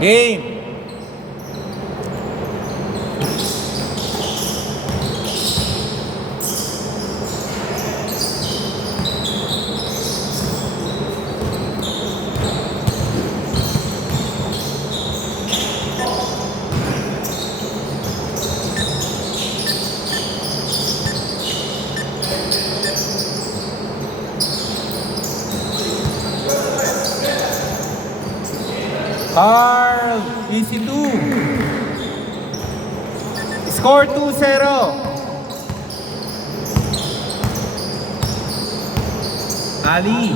Game. Carl, easy 2. Score 2-0. Ali.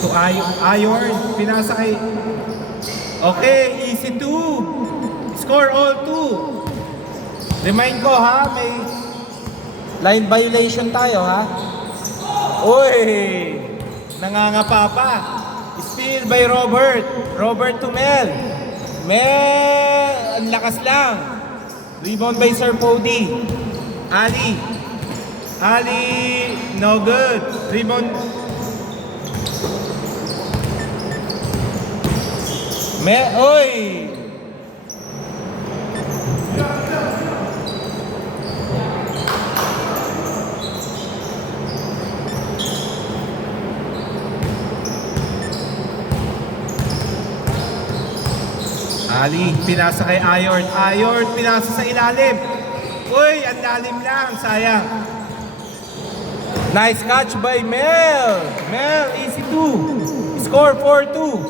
To Ayon, pinasa kay... Okay, easy 2. Score all 2. Remind ko ha, may line violation tayo ha. Uy! Nangangapa pa. Steal by Robert. Robert to Mel. Mel, ang lakas lang. Rebound by Sir Pody. Ali. Ali, no good. Rebound. Mel, oy! Ali, pinasa kay Ayon. Ayon, pinasa sa ilalim. Uy, ang lalim lang. Sayang. Nice catch by Mel. Mel, easy 2. Score 4-2.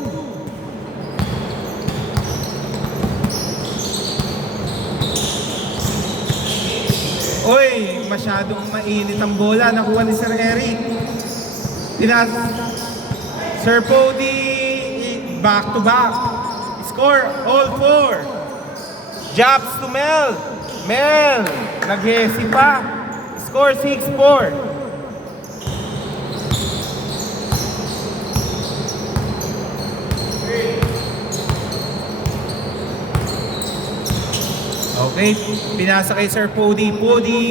Uy, masyadong mainit ang bola. Nakuha ni Sir Eric. Pinasa. Sir Pody, back to back. Score all 4. Jobs to Mel. Mel, naghesi pa. Score 6-4. Okay, pinasa kay Sir Pody. Pody,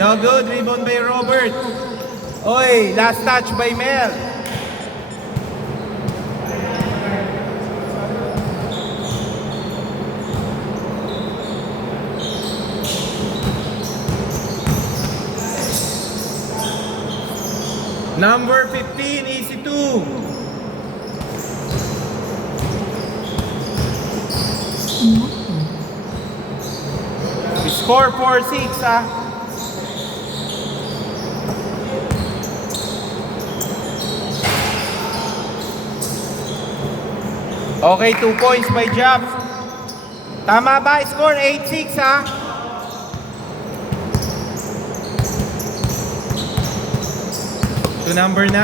no good. Rebound by Robert. Oy, last touch by Mel. Number 15, easy 2. Score 4-6 ha. Okay, 2 points by Jobs. Tama ba? Score 8-6 ha. To number 9.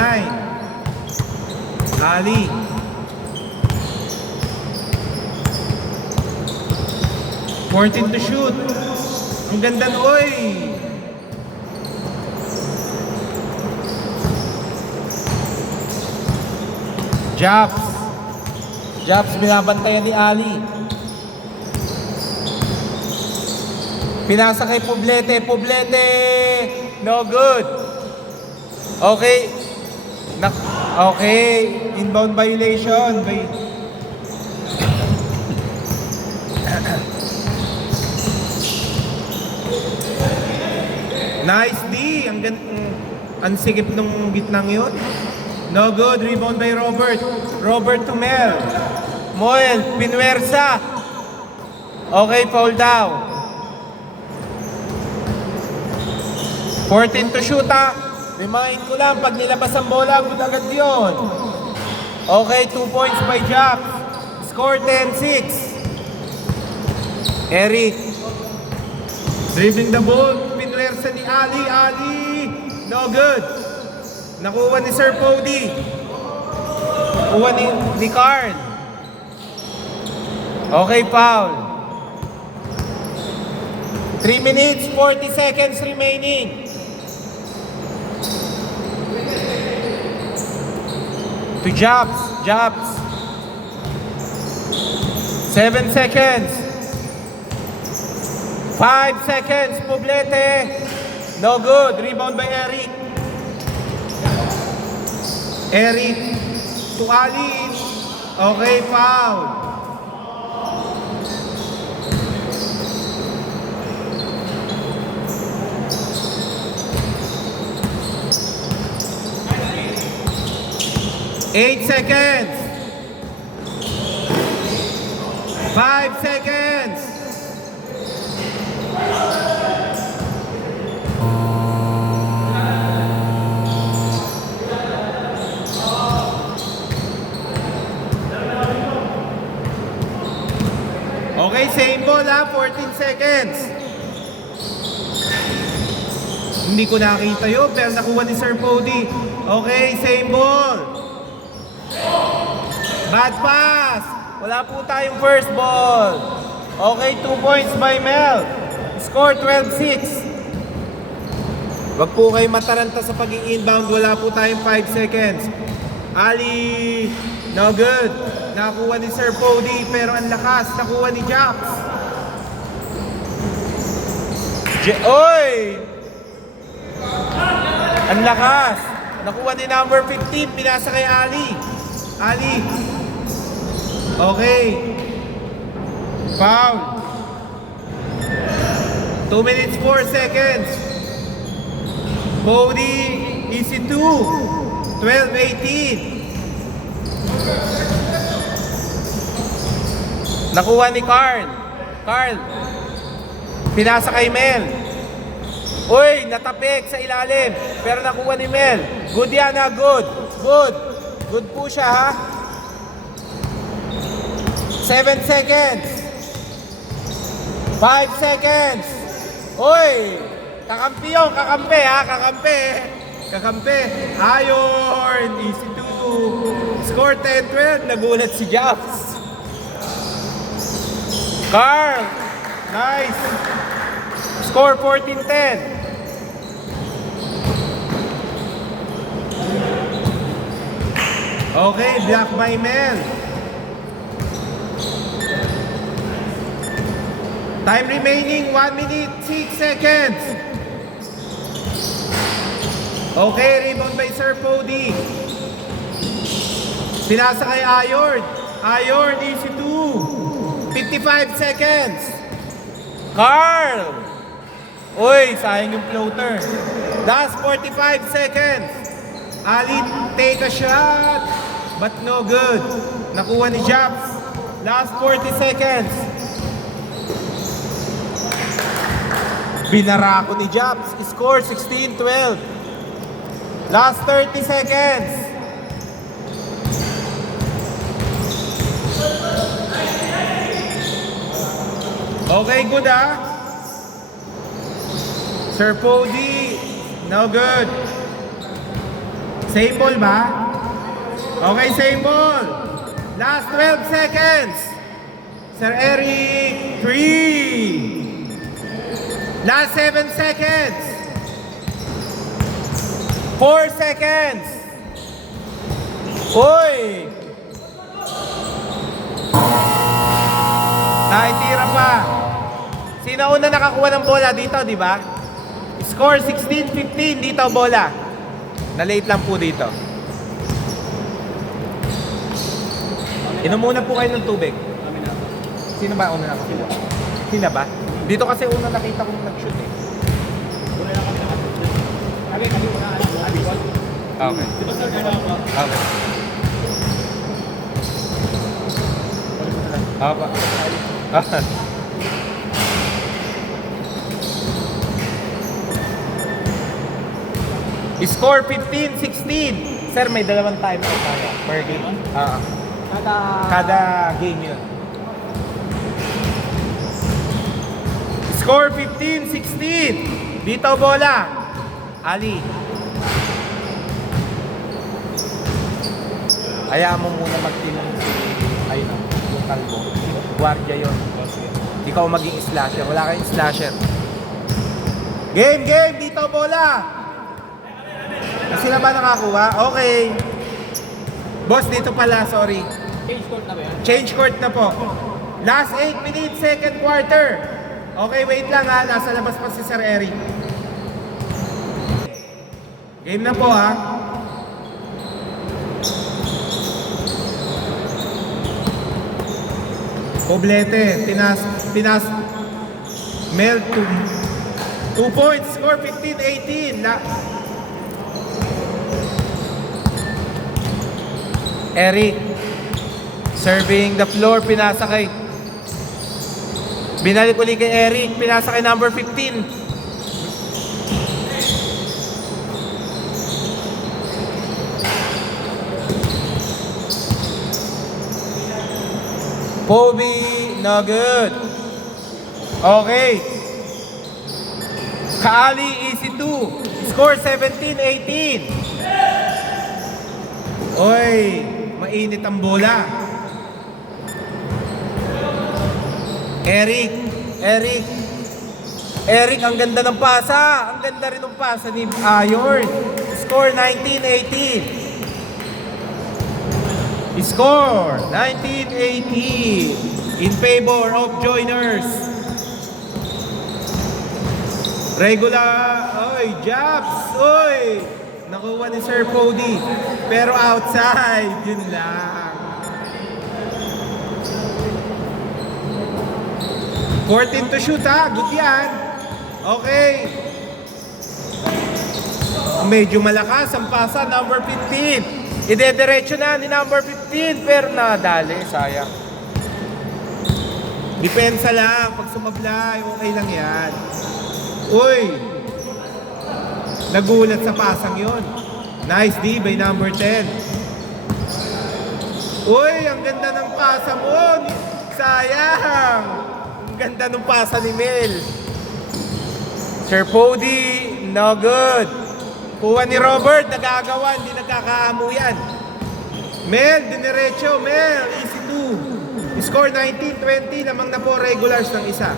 Ali. Fourteen to shoot. Ang ganda na, oy. Jobs. Jobs, binabantayan ni Ali. Pinasa kay Poblete. Poblete. No good. Okay. Okay. Inbound violation. Nice D. Ang sigip nung gitnang yun. No good. Rebound by Robert. Robert to Mel. Moel. Pinwersa. Okay. Foul down. 14 to shoot ha. Remind ko lang, pag nilabas ang bola, good agad yun. Okay, 2 points by Jack. Score 10-6. Eric. Dribbling the ball. Pinwersa ni Ali. Ali. No good. Nakuha ni Sir Pody. Nakuha ni Carl. Okay, foul. 3 minutes, 40 seconds remaining. To Jobs. 7 seconds. 5 seconds. Poblete. No good. Rebound by Eric. Eric. To Ali. Okay, foul. Eight seconds. 5 seconds. Okay, same ball ha, 14 seconds. Hindi ko nakita yun, pero nakuha ni Sir Pody. Okay, same ball. Bad pass. Wala po tayong first ball. Okay, 2 points by Mel. Score 12-6. Wag po kayo mataranta sa pag-i-inbound. Wala po tayong 5 seconds. Ali, no good. Nakuha ni Sir Pody, pero ang lakas. Nakuha ni Jax. Oy! Ang lakas. Nakuha ni number 15. Pinasa kay Ali. Ali. Okay. Foul. 2 minutes 4 seconds. Pody, easy 2. 12-18. Nakuha ni Carl. Carl. Pinasa kay Mel. Uy, natapik sa ilalim. Pero nakuha ni Mel. Good yan ha, good. Good. Good po siya ha. 7 seconds. 5 seconds. Uy, kakampi yun, kakampi ha, kakampi. Kakampi. Ayon, easy 2. Score 10-12. Nagulat si Japs. Carl, nice. Score 14-10. Okay, block by Mel. Time remaining 1 minute 6 seconds. Okay, rebound by Sir Pody. Pinasa kay Ayon. Ayon, easy 2. 55 seconds. Carl. Uy, sayang yung floater. Last 45 seconds. Ali, take a shot. But no good. Nakuha ni Japs. Last 40 seconds. Binara ko ni Japs. Score 16-12. Last 30 seconds. Okay, good ah. Sir Pody, no good. Same ball ba? Okay, same ball. Last 12 seconds. Sir Eric, 3. Last 7 seconds. 4 seconds. Hoy! Naitira pa. Sino una nakakuha ng bola dito, di ba? Score 16-15 dito bola. Na-late lang po dito. Inom muna po kayo ng tubig. Sino ba una nakakuha? Sino ba? Dito kasi una nakita kong nag-shoot eh. Okay. Okay. Apa? Score 15-16. Sir, may dalawang time out tayo per game. Kada game yun. Score 15-16. Dito bola. Ali. Hayaan mo muna magtinong si ayun yung kalbo. Guardia yun. Ikaw maging slasher. Wala kayong slasher. Game! Dito bola! Sila ba nakakuha? Okay. Boss, dito pala. Sorry. Change court na ba yan? Change court na po. Last 8 minutes, second quarter. Okay, wait lang ha. Nasa labas pa si Sir Eric. Game na po ha. Poblete, pinas, Mel, 2 points, score 15-18. Eric, serving the floor, pinasa kay, binalik uli kay Eric, pinasa kay number 15. Poby, no good. Okay. Kaali, easy 2. Score 17-18. Oy, mainit ang bola. Eric, ang ganda ng pasa. Ang ganda rin ng pasa ni Ayon. Score 19-18. Score 19-18 in favor of joiners. Regular, oy, jabs, oy. Nakuha ni Sir Pody. Pero outside, yun lang. 14 to shoot ha, good yan. Okay. Medyo malakas ang pasa, number 15. Idediretso na ni number 15, pero nadali, sayang. Depensa lang, pag sumablay, okay lang yan. Uy! Nagulat sa pasang yon. Nice D by number 10. Uy, ang ganda ng pasa mo! Sayang! Ang ganda ng pasa ni Mel. Sir Pody, no good. Kuha ni Robert, nagagawa, hindi nagkakaamo yan. Mel, diniretso, Mel, easy 2. Score 19-20, lamang na po regulars ng isa.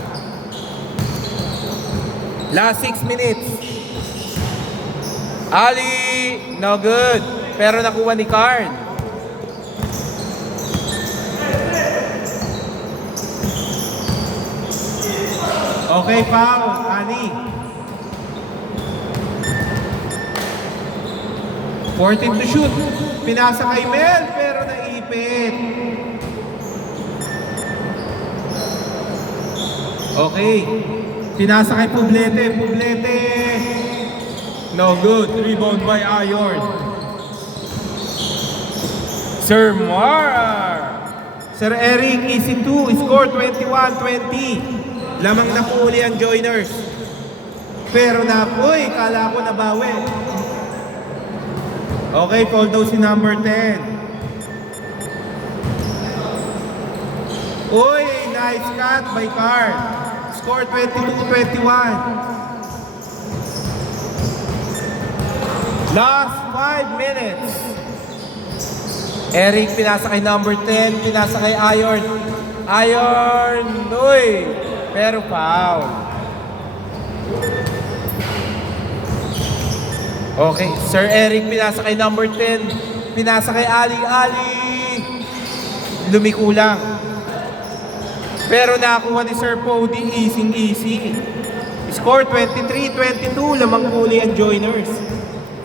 Last 6 minutes. Ali, no good. Pero nakuha ni Karn. Okay, foul, Ani. 14 to shoot. Pinasa kay Mel, pero naipit. Okay. Pinasa kay Poblete. No good. Rebound by Ayon. Sir Eric, easy 2. Score 21-20. Lamang na po uli ang joiners. Pero uy, kala ko nabawi. Okay, foul daw si number 10. Uy, nice cut by Carl. Score 22-21. Last 5 minutes. Eric, pinasa kay number 10. Pinasa kay Ayon. Uy, pero foul. Okay, Sir Eric, pinasa kay number 10. Pinasa kay Ali. Lumiko lang. Pero nakuha ni Sir Pody, easy. Score 23-22, lamang huli ang joiners.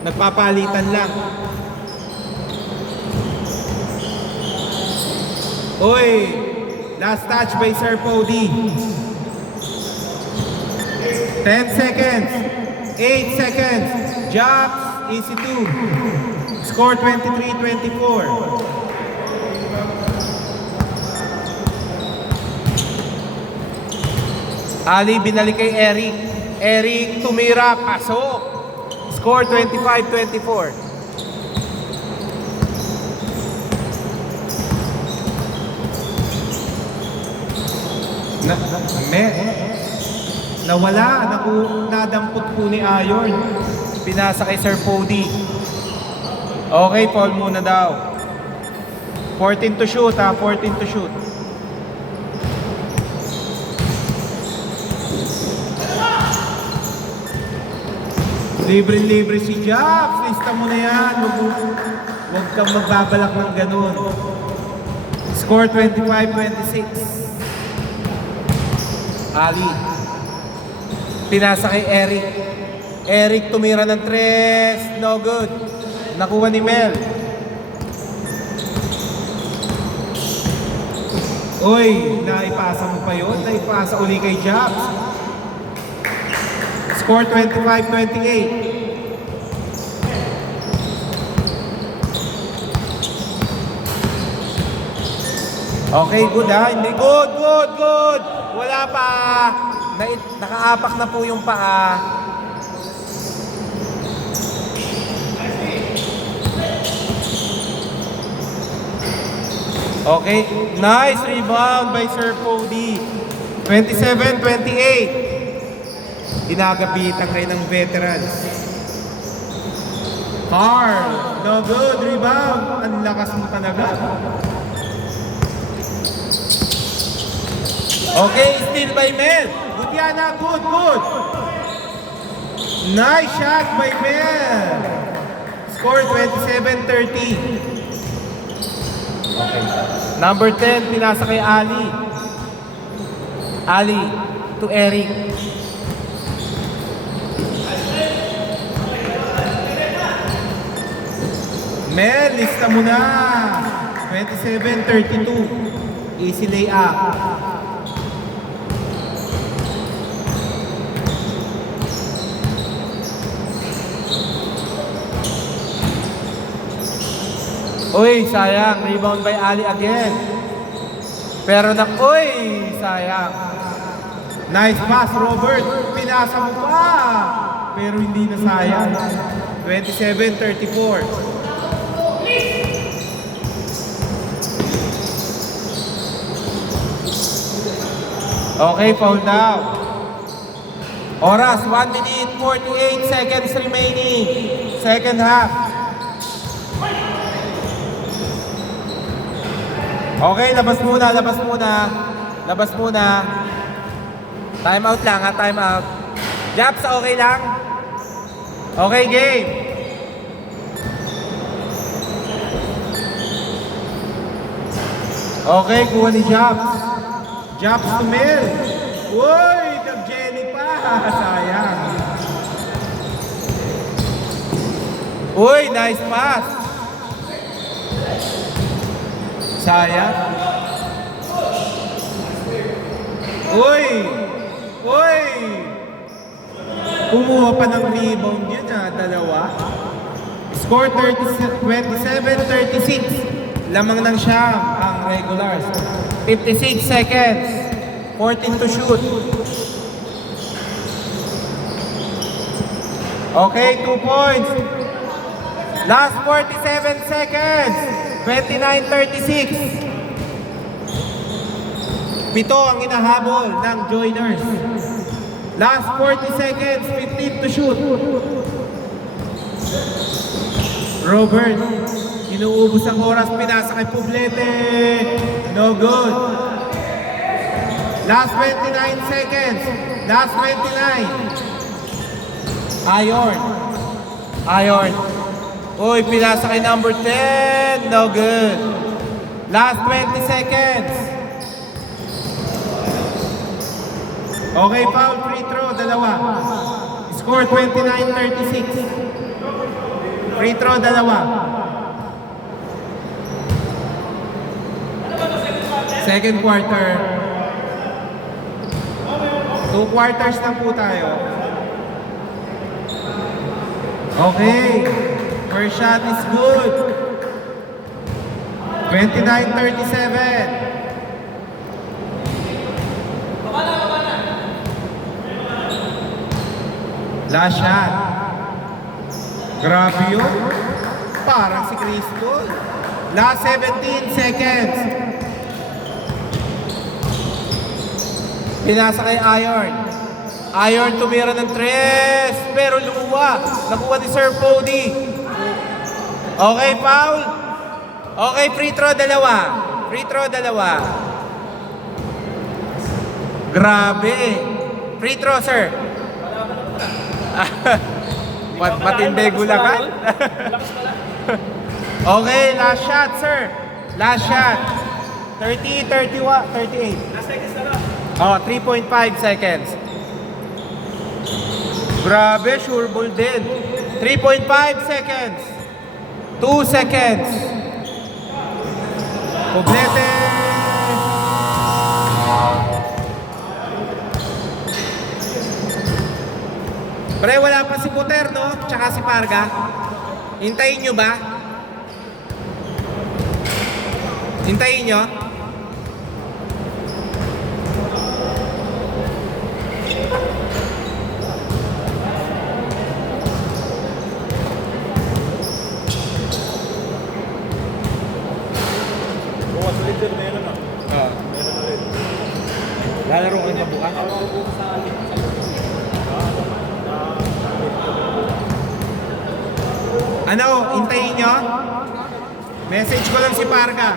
Nagpapalitan lang. Uy, last touch by Sir Pody. 10 seconds. 8 seconds. Jobs, easy 2. Score 23-24. Ali, binalik kay Eric. Eric, tumira, pasok. Score 25-24. Nawala, nadampot po ni Ayon. Pinasa kay Sir Pody. Okay, foul muna daw. 14 to shoot 14 to shoot. Libre si Jobs. Lista mo na yan. Huwag kang magbabalak ng ganun. Score 25-26. Ali. Pinasa kay Eric. Eric tumira ng 3. No good. Nakuha ni Mel. Uy, naipasa mo pa yun? Naipasa uli kay Jobs. Score 25-28. Okay, good ha? Hindi, good. Wala pa. Nakaapak na po yung paa. Okay, nice rebound by Sir Cody. 27-28. Ginagabitan kayo ng veterans. Carl, no good, rebound. Ang lakas mo talaga. Okay, steal by Mel. Gutiana, good. Nice shot by Mel. Score 27-30. Okay. Number 10, pinasa kay Ali. Ali to Eric. Mel, lista mo na. 27-32. Easy layup. Uy, sayang. Rebound by Ali again. Pero sayang. Nice pass, Robert. Pinasa mo pa. Pero hindi na sayang. 27-34. Okay, foul down. Oras, 1 minute, 48 seconds remaining. Second half. Okay, labas muna. Time out lang ha, time out. Japs, okay lang? Okay, game. Okay, kuha ni Japs. Japs to Mel. Uy, nag-jelly pa. Sayang. Uy, nice pass. Sayang. Uy! Kumuha pa ng rebound yun dalawa. Score 27-36. Lamang ng Siyam ang regulars. 56 seconds. 14 to shoot. Okay, 2 points. Last 47 seconds. 29-36. Pito ang inahabol ng joiners. Last 40 seconds, 15 to shoot. Robert, inuubos ang oras, pinasa kay Poblete. No good. Last 29 seconds. Last 29. Iron. Uy, pinasa kay number 10. No good. Last 20 seconds. Okay, foul, free throw, dalawa. Score 29-36. Free throw, dalawa. Second quarter. 2 quarters na po tayo. Okay. First shot is good. 29-37. Last shot. Grabe yun. Parang si Crystal. Last 17 seconds. Pinasa kay Iron. Iron tumira ng 3. Pero lumuwa. Nakuha ni Sir Cody. Okay, foul. Okay, free throw, dalawa. Grabe. Free throw, sir. Matindi gulakan. Okay, last shot, sir. Last shot. 30, 31, 38. Last seconds na lang. Oh, 3.5 seconds. Grabe, sure ball din. 3.5 seconds. 2 seconds. Poblete. Pre, wala pa si Puter, no? Tsaka si Parga. Hintayin nyo ba? Hintayin nyo? Bukas ulit sir, meron na. Oo. Meron ulit. Lalaro kayo ba bukas? Ano, hintayin nyo? Message ko lang si Parga.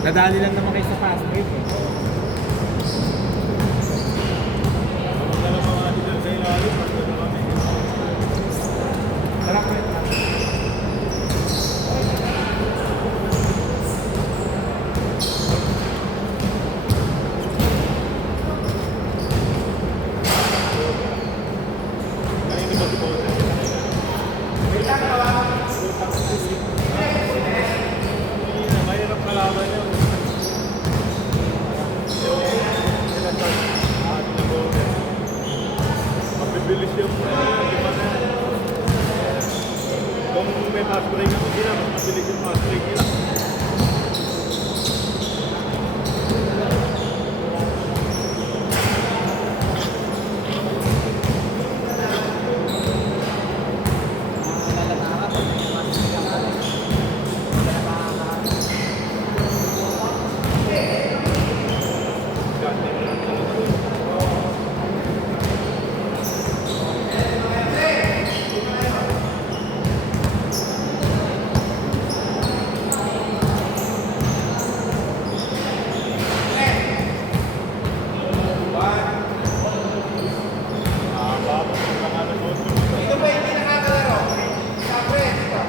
Nadali lang naman kayo sa fast break eh. Dala mga dito sa ilalim, pagka na kami. Tara, pre. Kanina ba si Bote? Kanina, mahirap kalaban yun. Sila Chad, sila Bote. Mabibilis yung di ba na? Kung may fast break ako sila, mas mabilis yung fast break nila. Ito ba hindi nakakalaro? Sa pre, dito.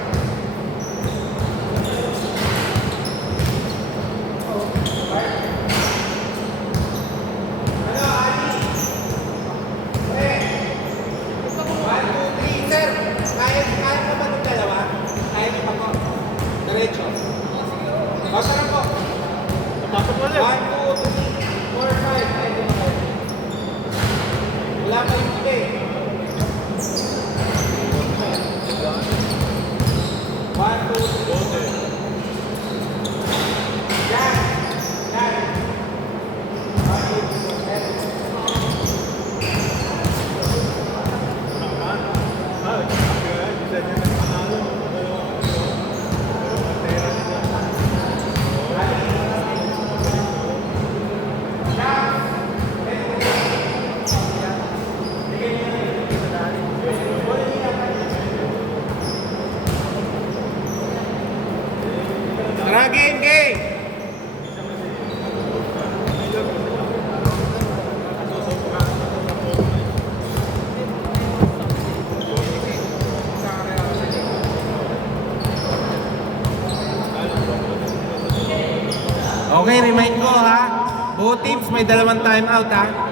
Ano, Ali? Pre. 1, 2, 3, sir. Kaya pa ba itong dalawa? Kaya niyo pa po. Diretso. O, tara po. Napasok mo 1, ulit. 2, 3, 4, 5. Ay, di ba? Wala pa yung iba eh. 1, 2, 3. Bote. Yan. Yan. Naman. Ah, kaya, isa niya nagpanalo. Matera nila. Tara, game, game! Okay, remind ko ha. Both teams may dalawang timeout ha.